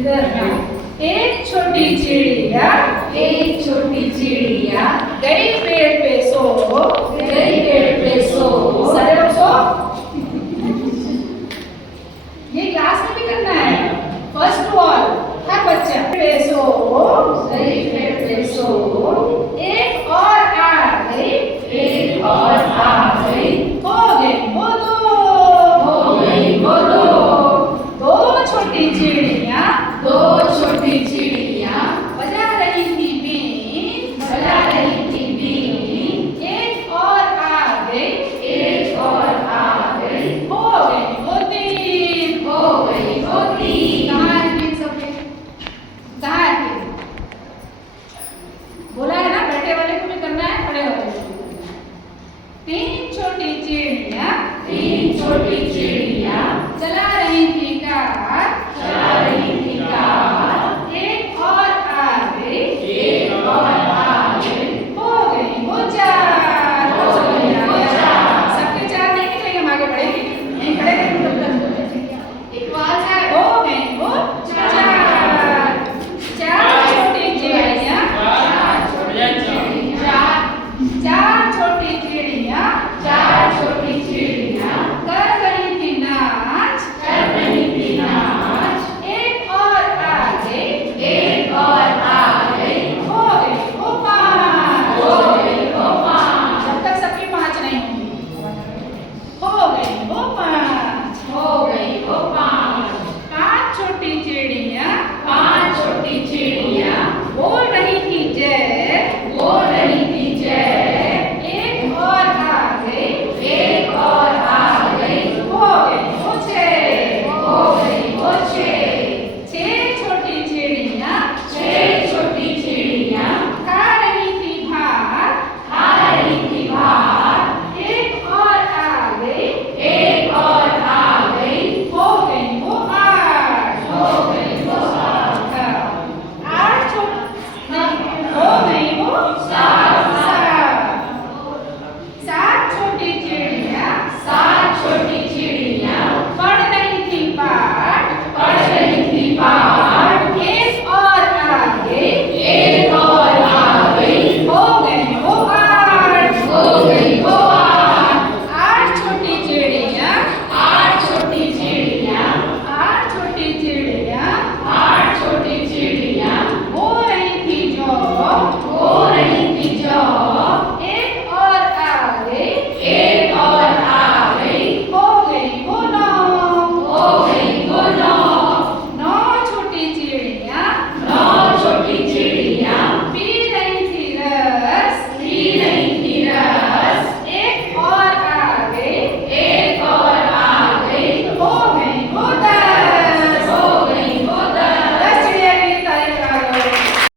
इधर एक छोटी चिड़िया गई पेड़ पे सो सारे लोग सो। ये क्लास में भी करना है। फर्स्ट ऑल हर बच्चा पे सो एक और आ गई हो गई बोलो दो छोटी चिड़िया बजा रही थी बीन एक और आ गई हो गई मोती। कहाँ है बीन सबके? कहाँ है बीन? बोला है ना बैठे वाले को भी करना है खड़े वाले को भी करना है। तीन छोटी चिड़िया चला रही थी कार एक और आ गई हो गई वो चार। सबके चार नहीं निकलेंगे, हम आगे बढ़ेंगे नहीं खड़े रहेंगे तब तक। एक बार हो गई वो चार छोटी चिड़िया चार छोटी चिड़िया कर रही थी नाच एक और आ गई हो गई वो पाँच। जब तक सबकी पाँच नहीं होंगी हो गई वो पाँच। पाँच छोटी चिड़िया बोल रही थी जय एक और आ गई हो गई वो छः छोटी चिड़िया खा रही थी भात एक और आ गई हो गई वो आठ। आठ हो गई वो सात छोटी चिड़िया पढ़ रही थी पाठ एक और आ गई हो गई वो आठ। आठ छोटी चिड़िया हो रही थी जो एक और आ गई हो गई वो नौ। नौ छोटी चिड़िया पी रही थी रस